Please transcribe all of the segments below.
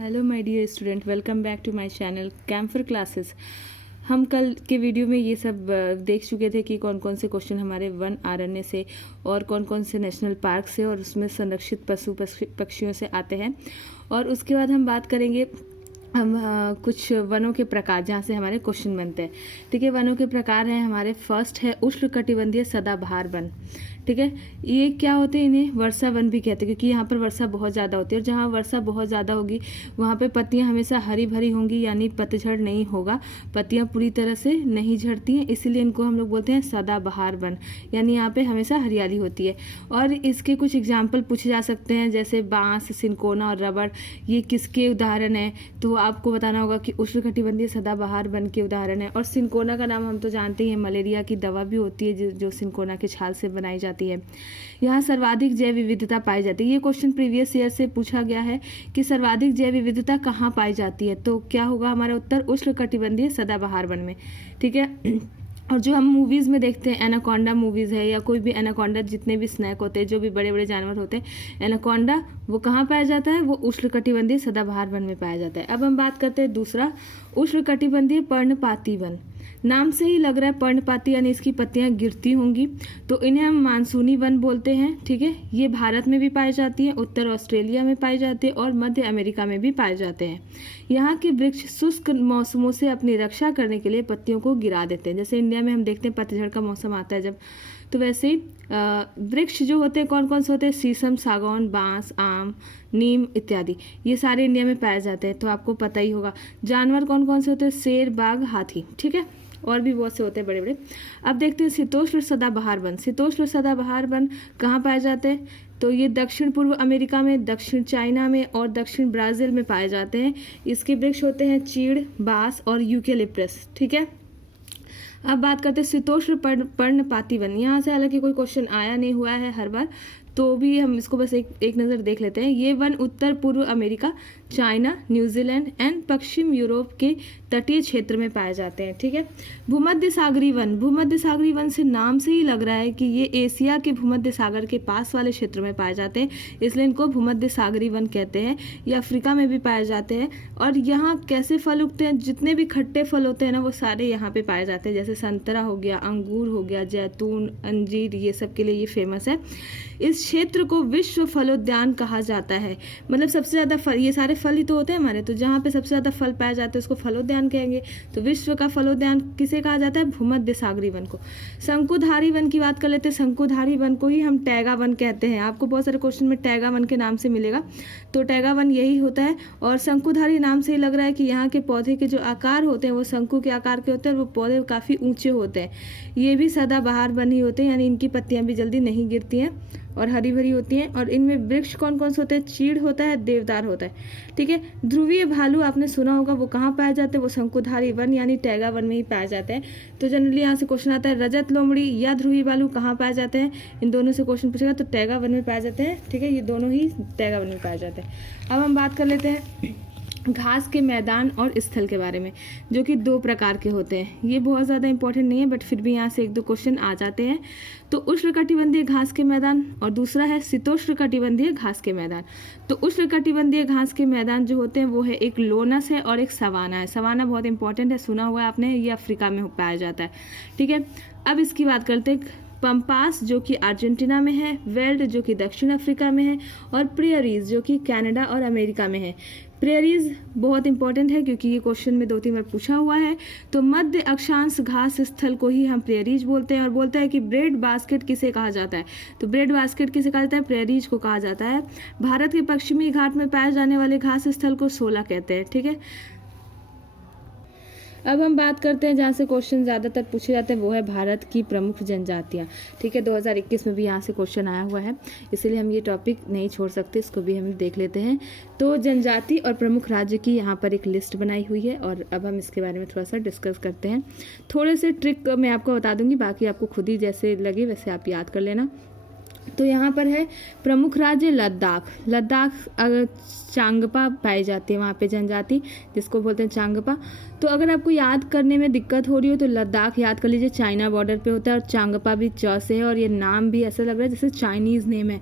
Hello my dear student, welcome back to my channel camphor classes. हम कल के video में ये सब देख चुके थे कि कौन कौन से क्वेश्चन हमारे वन अरण्य से और कौन कौन से नेशनल पार्क से और उसमें संरक्षित पशु पक्षियों से आते हैं। और उसके बाद हम बात करेंगे कुछ वनों के प्रकार जहाँ से हमारे क्वेश्चन बनते हैं। ठीक है, वनों के प्रकार हैं हमारे। फर्स्ट है उष्णकटिबंधीय सदाबहार वन। ठीक है, ये क्या होते हैं, इन्हें वर्षा वन भी कहते हैं क्योंकि यहाँ पर वर्षा बहुत ज़्यादा होती है और जहाँ वर्षा बहुत ज़्यादा होगी वहाँ पे पत्तियाँ हमेशा हरी भरी होंगी, यानी पतझड़ नहीं होगा, पत्तियाँ पूरी तरह से नहीं झड़ती हैं, इसीलिए इनको हम लोग बोलते हैं सदाबहार वन, यानी यहाँ पे हमेशा हरियाली होती है। और इसके कुछ एग्जाम्पल पूछे जा सकते हैं जैसे बांस, सिनकोना और रबड़। ये किसके उदाहरण हैं, तो आपको बताना होगा कि उष्णकटिबंधीय सदाबहार वन के उदाहरण है। और सिनकोना का नाम हम तो जानते ही हैं, मलेरिया की दवा भी होती है जो सिनकोना के छाल से बनाई जाती है। यहाँ सर्वाधिक जैव विविधता पाई जाती है। ये क्वेश्चन प्रीवियस ईयर से पूछा गया है कि सर्वाधिक जैव विविधता कहाँ पाई जाती है, तो क्या होगा हमारा उत्तर उष्णकटिबंधीय सदाबहार वन में। ठीक है, और जो हम मूवीज़ में देखते हैं, एनाकोंडा मूवीज़ है या कोई भी एनाकोंडा, जितने भी स्नैक होते हैं, जो भी बड़े बड़े जानवर होते हैं, एनाकोंडा वो कहाँ पाया जाता है, वो उष्णकटिबंधीय सदाबहार वन में पाया जाता है। अब हम बात करते हैं दूसरा, उष्णकटिबंधीय पर्णपाती वन। नाम से ही लग रहा है पर्णपाती यानी इसकी पत्तियां गिरती होंगी, तो इन्हें हम मानसूनी वन बोलते हैं। ठीक है, ये भारत में भी पाई जाती है, उत्तर ऑस्ट्रेलिया में पाई जाती है और मध्य अमेरिका में भी पाए जाते हैं। यहाँ के वृक्ष शुष्क मौसमों से अपनी रक्षा करने के लिए पत्तियों को गिरा देते हैं। जैसे इंडिया में हम देखते हैं पतझड़ का मौसम आता है जब, तो वैसे ही वृक्ष जो होते हैं कौन कौन से होते हैं, शीशम, सागौन, बांस, आम, नीम इत्यादि, ये सारे इंडिया में पाए जाते हैं, तो आपको पता ही होगा। जानवर कौन कौन से होते हैं, शेर, बाघ, हाथी। ठीक है, और भी बहुत से होते हैं बड़े बड़े। अब देखते हैं शीतोष्ण सदाबहार वन। शीतोष्ण सदाबहार वन कहाँ पाए जाते हैं, तो ये दक्षिण पूर्व अमेरिका में, दक्षिण चाइना में और दक्षिण ब्राज़ील में पाए जाते हैं। इसके वृक्ष होते हैं चीड़, बांस और यूकेलिप्टस। ठीक है, अब बात करते हैं शीतोष्ण पर्णपाती वन। यहाँ से हालांकि कोई क्वेश्चन आया नहीं हुआ है हर बार, तो भी हम इसको बस एक नज़र देख लेते हैं। ये वन उत्तर पूर्व America, China, New Zealand and Paschim Europe के तटीय क्षेत्र में पाए जाते हैं। ठीक है, भूमध्य सागरीय वन। भूमध्य सागरीय वन से नाम से ही लग रहा है कि ये एशिया के भूमध्य सागर के पास वाले क्षेत्र में पाए जाते हैं, इसलिए इनको भूमध्य सागरीय वन कहते हैं। ये अफ्रीका में भी पाए जाते हैं। और यहाँ कैसे फल उगते हैं, जितने भी खट्टे फल होते हैं ना, वो सारे यहाँ पे पाए जाते हैं। जैसे संतरा हो गया, अंगूर हो गया, जैतून, अंजीर, ये सब के लिए ये फेमस है। इस क्षेत्र को विश्व फलोद्यान कहा जाता है। मतलब सबसे ज़्यादा फल, ये सारे फल ही तो होते हैं हमारे, तो जहाँ पे सबसे ज़्यादा फल पाए जाते हैं उसको फलोद्यान कहेंगे। तो विश्व का फलोद्यान किसे कहा जाता है, भूमध्य सागरीय वन को। शंकुधारी वन की बात कर लेते हैं। शंकुधारी वन को ही हम टैगा वन कहते हैं। आपको बहुत सारे क्वेश्चन में टैगा वन के नाम से मिलेगा, तो टैगा वन यही होता है। और शंकुधारी नाम से ही लग रहा है कि यहाँ के पौधे के जो आकार होते हैं वो शंकु के आकार के होते हैं और वो पौधे काफ़ी ऊंचे होते हैं। ये भी सदाबहार वन ही होते हैं, यानी इनकी पत्तियाँ भी जल्दी नहीं गिरती हैं और हरी भरी होती हैं। और इनमें वृक्ष कौन कौन से होते हैं, चीड़ होता है, देवदार होता है। ठीक है, ध्रुवीय भालू आपने सुना होगा, वो कहाँ पाए जाते हैं, वो शंकुधारी वन यानी टैगा वन में ही पाए जाते हैं। तो जनरली यहाँ से क्वेश्चन आता है रजत लोमड़ी या ध्रुवीय भालू कहाँ पाए जाते हैं, इन दोनों से क्वेश्चन पूछेगा तो टैगा वन में पाए जाते हैं। ठीक है, ये दोनों ही टैगा वन में पाए जाते हैं। अब हम बात कर लेते हैं घास के मैदान और स्थल के बारे में, जो कि दो प्रकार के होते हैं। ये बहुत ज़्यादा इंपॉर्टेंट नहीं है, बट फिर भी यहाँ से एक दो क्वेश्चन आ जाते हैं। तो उष्णकटिबंधीय घास के मैदान और दूसरा है शीतोष्णकटिबंधीय घास के मैदान। तो उष्णकटिबंधीय घास के मैदान जो होते हैं वो है एक लोनस है और एक सवाना है। सवाना बहुत इंपॉर्टेंट है, सुना हुआ है आपने, ये अफ्रीका में पाया जाता है। ठीक है, अब इसकी बात करते हैं। पंपास जो कि अर्जेंटीना में है, वेल्ड जो कि दक्षिण अफ्रीका में है और प्रेयरीज जो कि कनाडा और अमेरिका में है। प्रेयरीज बहुत इंपॉर्टेंट है क्योंकि ये क्वेश्चन में 2-3 बार पूछा हुआ है। तो मध्य अक्षांश घास स्थल को ही हम प्रेयरीज बोलते हैं। और बोलता है कि ब्रेड बास्केट किसे कहा जाता है, तो ब्रेड बास्केट किसे कहा जाता है, प्रेयरीज को कहा जाता है। भारत के पश्चिमी घाट में पाए जाने वाले घास स्थल को शोला कहते हैं। ठीक है, अब हम बात करते हैं जहाँ से क्वेश्चन ज़्यादातर पूछे जाते हैं, वो है भारत की प्रमुख जनजातियाँ। ठीक है, 2021 में भी यहाँ से क्वेश्चन आया हुआ है, इसलिए हम ये टॉपिक नहीं छोड़ सकते, इसको भी हम देख लेते हैं। तो जनजाति और प्रमुख राज्य की यहाँ पर एक लिस्ट बनाई हुई है और अब हम इसके बारे में थोड़ा सा डिस्कस करते हैं। थोड़े से ट्रिक मैं आपको बता दूँगी, बाकी आपको खुद ही जैसे लगे वैसे आप याद कर लेना। तो यहाँ पर है प्रमुख राज्य लद्दाख। लद्दाख चांगपा पाई जाती है वहाँ पे जनजाति, जिसको बोलते हैं चांगपा। तो अगर आपको याद करने में दिक्कत हो रही हो तो लद्दाख याद कर लीजिए, चाइना बॉर्डर पे होता है। और चांगपा भी च से है और ये नाम भी ऐसा लग रहा है जैसे चाइनीज़ नेम है।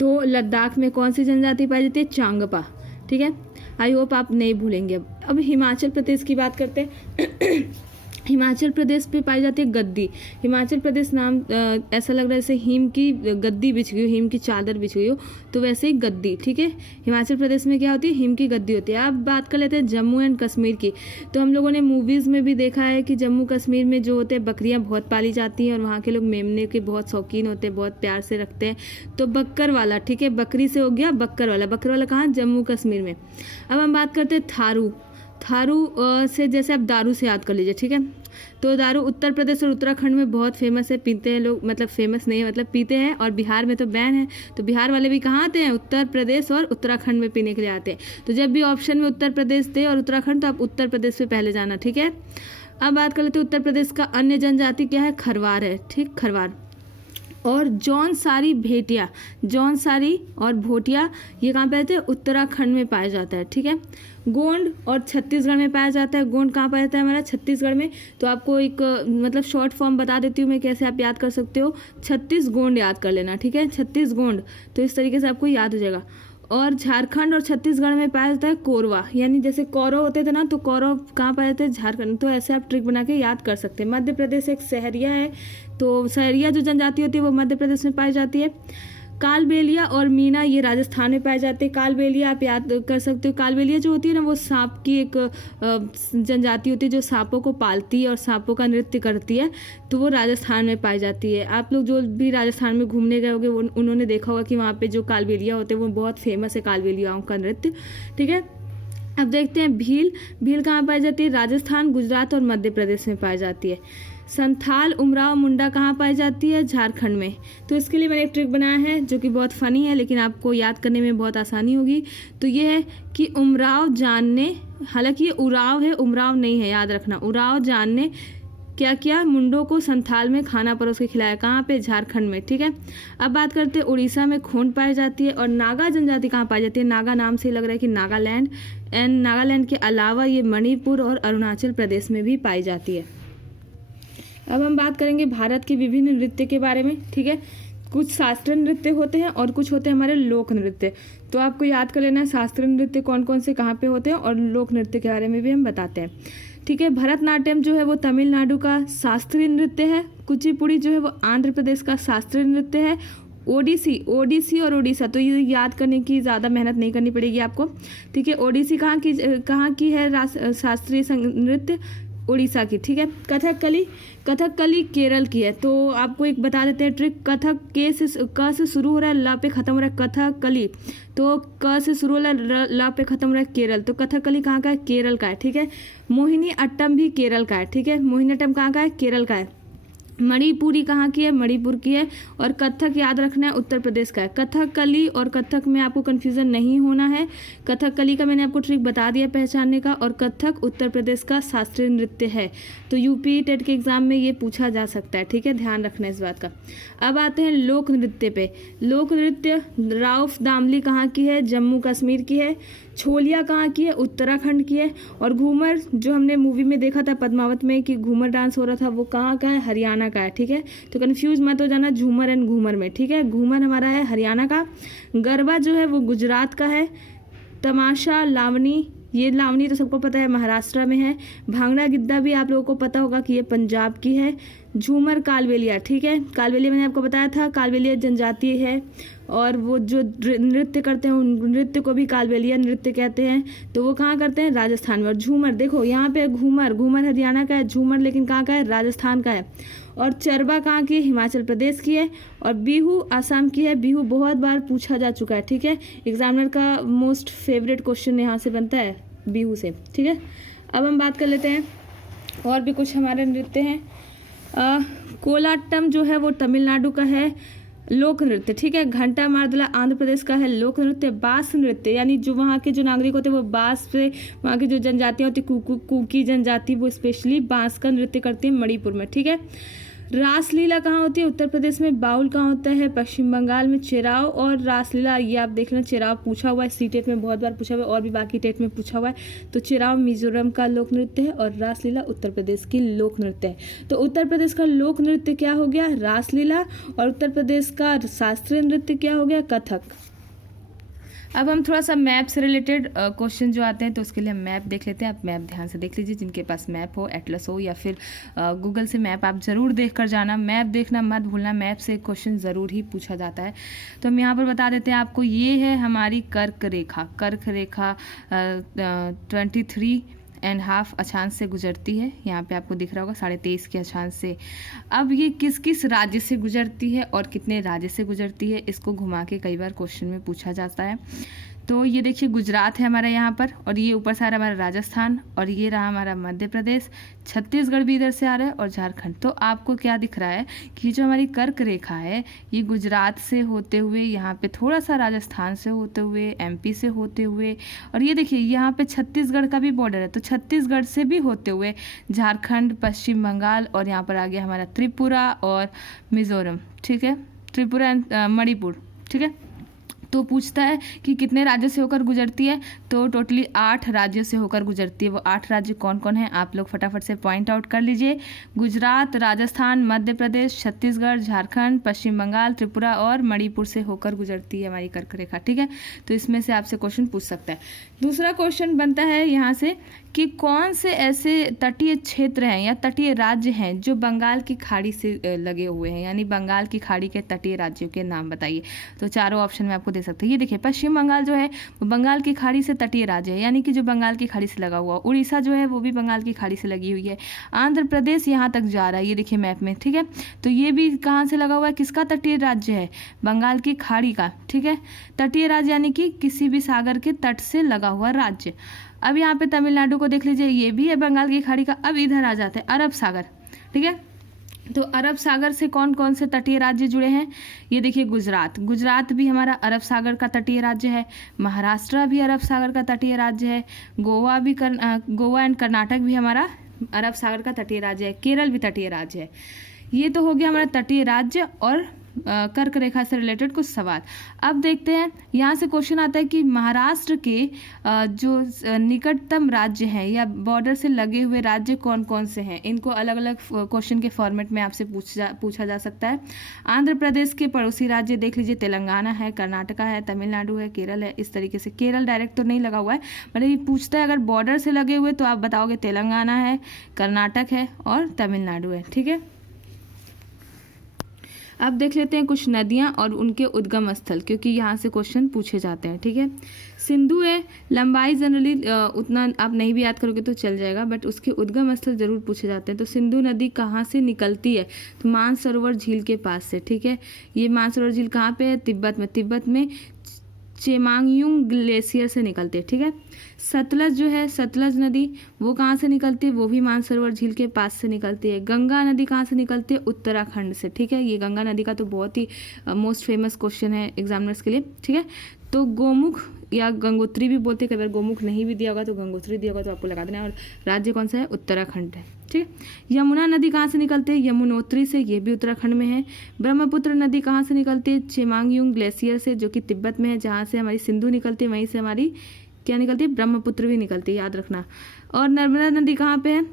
तो लद्दाख में कौन सी जनजाति पाई जाती है, चांगपा। ठीक है, आई होप आप नहीं भूलेंगे। अब हिमाचल प्रदेश की बात करते हैं। हिमाचल प्रदेश पे पाई जाती है गद्दी। हिमाचल प्रदेश नाम ऐसा लग रहा है जैसे हिम की गद्दी बिछ गई हो, हिम की चादर बिछ गई हो, तो वैसे ही गद्दी, ठीक है। हिमाचल प्रदेश में क्या होती है, हिम की गद्दी होती है। अब बात कर लेते हैं जम्मू एंड कश्मीर की। तो हम लोगों ने मूवीज़ में भी देखा है कि जम्मू कश्मीर में जो होते हैं बकरियाँ बहुत पाली जाती हैं और वहाँ के लोग मेमने के बहुत शौकीन होते हैं, बहुत प्यार से रखते हैं। तो बक्कर वाला, ठीक है, बकरी से हो गया बक्कर वाला। बक्कर वाला कहाँ, जम्मू कश्मीर में। अब हम बात करते हैं थारू। थारू से जैसे आप दारू से याद कर लीजिए, ठीक है। तो दारू उत्तर प्रदेश और उत्तराखंड में बहुत फेमस है, पीते हैं लोग, मतलब फेमस नहीं है, मतलब पीते हैं, और बिहार में तो बैन है। तो बिहार वाले भी कहाँ आते हैं, उत्तर प्रदेश और उत्तराखंड में पीने के लिए आते हैं। तो जब भी ऑप्शन में उत्तर प्रदेश दे और उत्तराखंड, तो आप उत्तर प्रदेश पे पहले जाना, ठीक है। अब बात कर लेते हैं उत्तर प्रदेश का अन्य जनजाति क्या है, खरवार है, ठीक, खरवार। और जौनसारी भेटिया, जौनसारी और भोटिया ये कहाँ पाए जाते हैं, उत्तराखंड में पाया जाता है, ठीक है। गोंड और छत्तीसगढ़ में पाया जाता है। गोंड कहाँ पाया जाता है हमारा, छत्तीसगढ़ में। तो आपको एक मतलब शॉर्ट फॉर्म बता देती हूँ मैं, कैसे आप याद कर सकते हो। 36 गोंड याद कर लेना, ठीक है, 36 गोंड, तो इस तरीके से आपको याद हो जाएगा। और झारखंड और छत्तीसगढ़ में पाया जाता है कोरवा, यानी जैसे कौरव होते थे ना, तो कौरव कहाँ पाए जाते हैं, झारखंड। तो ऐसे आप ट्रिक बना के याद कर सकते हैं। मध्य प्रदेश एक सहरिया है, तो सहरिया जो जनजाति होती है वो मध्य प्रदेश में पाई जाती है। कालबेलिया और मीना ये राजस्थान में पाए जाते हैं। कालबेलिया आप याद कर सकते हो, कालबेलिया जो होती है ना वो सांप की एक जनजाति होती है जो सांपों को पालती है और सांपों का नृत्य करती है, तो वो राजस्थान में पाई जाती है। आप लोग जो भी राजस्थान में घूमने गए होंगे उन्होंने देखा होगा कि वहाँ पे जो कालबेलिया होते हैं वो बहुत फेमस है, कालबेलियाओं का नृत्य, ठीक है। अब देखते हैं भील। भील कहाँ पाई जाती है, राजस्थान, गुजरात और मध्य प्रदेश में पाई जाती है। संथाल, उमराव, मुंडा कहाँ पाई जाती है, झारखंड में। तो इसके लिए मैंने एक ट्रिक बनाया है जो कि बहुत फ़नी है, लेकिन आपको याद करने में बहुत आसानी होगी। तो ये है कि उमराव जानने, हालांकि ये उराव है, उमराव नहीं है, याद रखना। उराव जानने क्या किया, मुंडों को संथाल में खाना परोस के खिलाया, कहाँ पे, झारखंड में, ठीक है। अब बात करते हैं उड़ीसा में खोंड पाई जाती है। और नागा जनजाति कहाँ पाई जाती है, नागा नाम से लग रहा है कि नागालैंड, एंड नागालैंड के अलावा ये मणिपुर और अरुणाचल प्रदेश में भी पाई जाती है। अब हम बात करेंगे भारत के विभिन्न नृत्य के बारे में, ठीक है। कुछ शास्त्रीय नृत्य होते हैं और कुछ होते हैं हमारे लोक नृत्य। तो आपको याद कर लेना है शास्त्रीय नृत्य कौन कौन से कहाँ पे होते हैं, और लोक नृत्य के बारे में भी हम बताते हैं, ठीक है। भरतनाट्यम जो है वो तमिलनाडु का शास्त्रीय नृत्य है। कुचिपुड़ी जो है वो आंध्र प्रदेश का शास्त्रीय नृत्य है। ओडिसी और ओडिशा, तो ये याद करने की ज़्यादा मेहनत नहीं करनी पड़ेगी आपको, ठीक है। ओडिसी कहाँ की है शास्त्रीय नृत्य, उड़ीसा की, ठीक है। कथकली केरल की है। तो आपको एक बता देते हैं ट्रिक, कथक क से शुरू हो रहा है, ल पे खत्म हो रहा है, कथकली। तो क से शुरू हो रहा है, ल पे खत्म हो रहा है, केरल। तो कथकली कहाँ का है, केरल का है, ठीक है। मोहिनी अट्टम भी केरल का है, ठीक है। मोहिनी अट्टम कहाँ का है, केरल का है। मणिपुरी कहाँ की है, मणिपुर की है। और कथक याद रखना है, उत्तर प्रदेश का है। कथकली और कथक में आपको कंफ्यूजन नहीं होना है। कथकली का मैंने आपको ट्रिक बता दिया पहचानने का, और कथक उत्तर प्रदेश का शास्त्रीय नृत्य है। तो यूपी टेट के एग्जाम में ये पूछा जा सकता है, ठीक है, ध्यान रखना है इस बात का। अब आते हैं लोक नृत्य पे। लोक नृत्य राउफ दामली कहाँ की है, जम्मू कश्मीर की है। छोलिया कहाँ की है, उत्तराखंड की है। और घूमर जो हमने मूवी में देखा था पद्मावत में कि घूमर डांस हो रहा था, वो कहाँ का है, हरियाणा का है, ठीक है। तो कंफ्यूज मत हो जाना झूमर एंड घूमर में, ठीक है। घूमर हमारा है हरियाणा का। गरबा जो है वो गुजरात का है। तमाशा, लावनी, ये लावनी तो सबको पता है महाराष्ट्र में है। भांगड़ा गिद्दा भी आप लोगों को पता होगा कि ये पंजाब की है। झूमर कालबेलिया, ठीक है। कालबेलिया मैंने आपको बताया था, कालबेलिया जनजाति है, और वो जो नृत्य करते हैं उन नृत्य को भी कालबेलिया नृत्य कहते हैं। तो वो कहाँ करते हैं, राजस्थान में। और झूमर देखो यहाँ पे घूमर हरियाणा का है, झूमर लेकिन कहाँ का है, राजस्थान का है। और चरबा कहाँ की है, हिमाचल प्रदेश की है। और बिहू आसाम की है। बिहू बहुत बार पूछा जा चुका है, ठीक है। एग्जामिनर का मोस्ट फेवरेट क्वेश्चन यहाँ से बनता है बिहू से, ठीक है। अब हम बात कर लेते हैं और भी कुछ हमारे नृत्य हैं। कोलाट्टम जो है वो तमिलनाडु का है लोक नृत्य, ठीक है। घंटा मार्दला आंध्र प्रदेश का है लोक नृत्य। बांस नृत्य, यानी जो वहाँ के जो नागरिक होते हैं वो बांस पे, वहाँ की जो जनजातियाँ होती है कुकी जनजाति, वो स्पेशली बांस का नृत्य करती है मणिपुर में, ठीक है। रासलीला कहाँ होती है, उत्तर प्रदेश में। बाउल कहाँ होता है, पश्चिम बंगाल में। चेराव और रासलीला, ये आप देख लें, चेराव पूछा हुआ है, सी टेट में बहुत बार पूछा हुआ है, और भी बाकी टेट में पूछा हुआ है। तो चेराव मिजोरम का लोक नृत्य है, और रासलीला उत्तर प्रदेश की लोक नृत्य है। तो उत्तर प्रदेश का लोक नृत्य क्या हो गया, रासलीला। और उत्तर प्रदेश का शास्त्रीय नृत्य क्या हो गया, कथक। अब हम थोड़ा सा मैप से रिलेटेड क्वेश्चन जो आते हैं तो उसके लिए हम मैप देख लेते हैं। आप मैप ध्यान से देख लीजिए, जिनके पास मैप हो, एटलस हो या फिर गूगल से मैप आप ज़रूर देख कर जाना। मैप देखना मत भूलना, मैप से क्वेश्चन ज़रूर ही पूछा जाता है। तो हम यहाँ पर बता देते हैं आपको, ये है हमारी कर्क रेखा। कर्क रेखा 23.5 अक्षांश से गुजरती है। यहाँ पे आपको दिख रहा होगा 23.5 के अक्षांश से। अब ये किस किस राज्य से गुजरती है और कितने राज्य से गुजरती है, इसको घुमा के कई बार क्वेश्चन में पूछा जाता है। तो ये देखिए गुजरात है हमारा यहाँ पर, और ये ऊपर से आ रहा है हमारा राजस्थान, और ये रहा हमारा मध्य प्रदेश, छत्तीसगढ़ भी इधर से आ रहा है, और झारखंड। तो आपको क्या दिख रहा है कि जो हमारी कर्क रेखा है ये गुजरात से होते हुए, यहाँ पे थोड़ा सा राजस्थान से होते हुए, एमपी से होते हुए, और ये देखिए यहाँ पे छत्तीसगढ़ का भी बॉर्डर है, तो छत्तीसगढ़ से भी होते हुए झारखंड, पश्चिम बंगाल, और यहाँ पर आ गया हमारा त्रिपुरा और मिजोरम। ठीक है, त्रिपुरा एंड मणिपुर। ठीक है, तो पूछता है कि कितने राज्यों से होकर गुजरती है, तो टोटली 8 राज्यों से होकर गुजरती है। वो 8 राज्य कौन कौन हैं आप लोग फटाफट से पॉइंट आउट कर लीजिए। गुजरात, राजस्थान, मध्य प्रदेश, छत्तीसगढ़, झारखंड, पश्चिम बंगाल, त्रिपुरा और मणिपुर से होकर गुजरती है हमारी कर्क रेखा। ठीक है, तो इसमें से आपसे क्वेश्चन पूछ सकता है। दूसरा क्वेश्चन बनता है यहाँ से कि कौन से ऐसे तटीय क्षेत्र हैं या तटीय राज्य हैं जो बंगाल की खाड़ी से लगे हुए हैं, यानी बंगाल की खाड़ी के तटीय राज्यों के नाम बताइए। तो चारों ऑप्शन में आपको दे सकते हैं। ये देखिए पश्चिम बंगाल जो है वो बंगाल की खाड़ी से तटीय राज्य है, यानी कि जो बंगाल की खाड़ी से लगा हुआ। उड़ीसा जो है वो भी बंगाल की खाड़ी से लगी हुई है। आंध्र प्रदेश यहाँ तक जा रहा है, ये देखिए मैप में। ठीक है, तो ये भी कहाँ से लगा हुआ है, किसका तटीय राज्य है, बंगाल की खाड़ी का। ठीक है, तटीय राज्य यानी कि किसी भी सागर के तट से लगा हुआ राज्य। अब यहाँ पे तमिलनाडु को देख लीजिए, ये भी है बंगाल की खाड़ी का। अब इधर आ जाते हैं अरब सागर। ठीक है, तो अरब सागर से कौन कौन से तटीय राज्य जुड़े हैं, ये देखिए गुजरात। गुजरात भी हमारा अरब सागर का तटीय राज्य है। महाराष्ट्र भी अरब सागर का तटीय राज्य है। गोवा एंड कर्नाटक भी हमारा अरब सागर का तटीय राज्य है। केरल भी तटीय राज्य है। ये तो हो गया हमारा तटीय राज्य और कर्क रेखा से रिलेटेड कुछ सवाल। अब देखते हैं, यहाँ से क्वेश्चन आता है कि महाराष्ट्र के जो निकटतम राज्य हैं या बॉर्डर से लगे हुए राज्य कौन कौन से हैं। इनको अलग अलग क्वेश्चन के फॉर्मेट में आपसे पूछा जा सकता है। आंध्र प्रदेश के पड़ोसी राज्य देख लीजिए, तेलंगाना है, कर्नाटका है, तमिलनाडु है, केरल है। इस तरीके से केरल डायरेक्ट तो नहीं लगा हुआ है, मतलब ये पूछता है अगर बॉर्डर से लगे हुए तो आप बताओगे तेलंगाना है, कर्नाटक है और तमिलनाडु है। ठीक है, अब देख लेते हैं कुछ नदियां और उनके उद्गम स्थल, क्योंकि यहाँ से क्वेश्चन पूछे जाते हैं। ठीक है, सिंधु है, लंबाई जनरली उतना आप नहीं भी याद करोगे तो चल जाएगा, बट उसके उद्गम स्थल जरूर पूछे जाते हैं। तो सिंधु नदी कहाँ से निकलती है, तो मानसरोवर झील के पास से। ठीक है, ये मानसरोवर झील कहाँ पे है, तिब्बत में। तिब्बत में चेमांगयुंग ग्लेशियर से निकलते हैं। ठीक है, सतलज जो है, सतलज नदी वो कहाँ से निकलती है, वो भी मानसरोवर झील के पास से निकलती है। गंगा नदी कहाँ से निकलती है, उत्तराखंड से। ठीक है, ये गंगा नदी का तो बहुत ही मोस्ट फेमस क्वेश्चन है एग्जामिनर्स के लिए। ठीक है, तो गोमुख या गंगोत्री भी बोलते हैं, कई बार गोमुख नहीं भी दिया होगा तो गंगोत्री दिया होगा तो आपको लगा देना। और राज्य कौन सा है, उत्तराखंड है। ठीक है, यमुना नदी कहाँ से निकलती है, यमुनोत्री से, ये भी उत्तराखंड में है। ब्रह्मपुत्र नदी कहाँ से निकलती है, चेमांगयुंग ग्लेशियर से, जो कि तिब्बत में है। जहाँ से हमारी सिंधु निकलती है वहीं से हमारी क्या निकलती है, ब्रह्मपुत्र भी निकलती है, याद रखना। और नर्मदा नदी कहाँ पे है,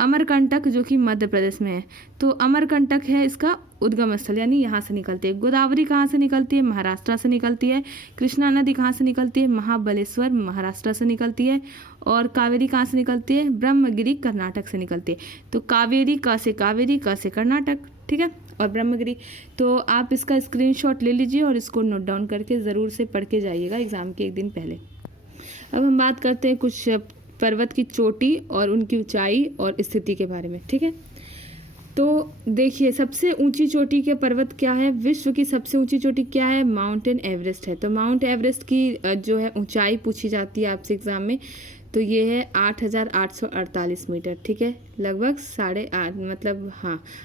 अमरकंटक, जो कि मध्य प्रदेश में है। तो अमरकंटक है इसका उद्गम स्थल, यानी यहाँ से निकलती है। गोदावरी कहाँ से निकलती है, महाराष्ट्र से निकलती है। कृष्णा नदी कहाँ से निकलती है, महाबलेश्वर, महाराष्ट्र से निकलती है। और कावेरी कहाँ से निकलती है, ब्रह्मगिरी, कर्नाटक से निकलती है। तो कावेरी का से कर्नाटक। ठीक है, और ब्रह्मगिरी। तो आप इसका स्क्रीनशॉट ले लीजिए और इसको नोट डाउन करके ज़रूर से पढ़ के जाइएगा एग्ज़ाम के एक दिन पहले। अब हम बात करते हैं कुछ पर्वत की चोटी और उनकी ऊंचाई और स्थिति के बारे में। ठीक है, तो देखिए सबसे ऊंची चोटी के पर्वत क्या है, विश्व की सबसे ऊंची चोटी क्या है, माउंटेन एवरेस्ट है। तो माउंट एवरेस्ट की जो है ऊंचाई पूछी जाती है आपसे एग्जाम में, तो ये है 8,848 मीटर। ठीक है, लगभग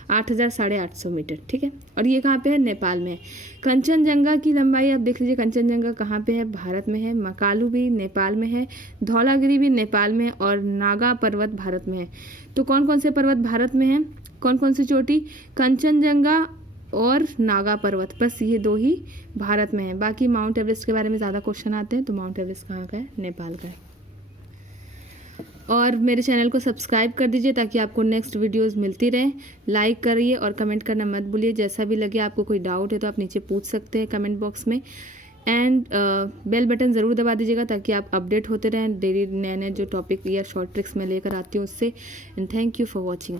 8,800 मीटर। ठीक है, और ये कहाँ पे है, नेपाल में है। कंचनजंगा की लंबाई आप देख लीजिए, कंचनजंगा कहाँ पे है, भारत में है। मकालू भी नेपाल में है, धौलागिरी भी नेपाल में है, और नागा पर्वत भारत में है। तो कौन कौन से पर्वत भारत में हैं, कौन कौन सी चोटी, कंचनजंगा और नागा पर्वत, बस ये 2 ही भारत में है। बाकी माउंट एवरेस्ट के बारे में ज़्यादा क्वेश्चन आते हैं, तो माउंट एवरेस्ट कहाँ का है, नेपाल का है। और मेरे चैनल को सब्सक्राइब कर दीजिए ताकि आपको नेक्स्ट वीडियोस मिलती रहे। लाइक करिए और कमेंट करना मत भूलिए। जैसा भी लगे, आपको कोई डाउट है तो आप नीचे पूछ सकते हैं कमेंट बॉक्स में। एंड बेल बटन ज़रूर दबा दीजिएगा ताकि आप अपडेट होते रहें डेली नए नए जो टॉपिक या शॉर्ट ट्रिक्स मैं लेकर आती हूँ उससे। And thank you for watching.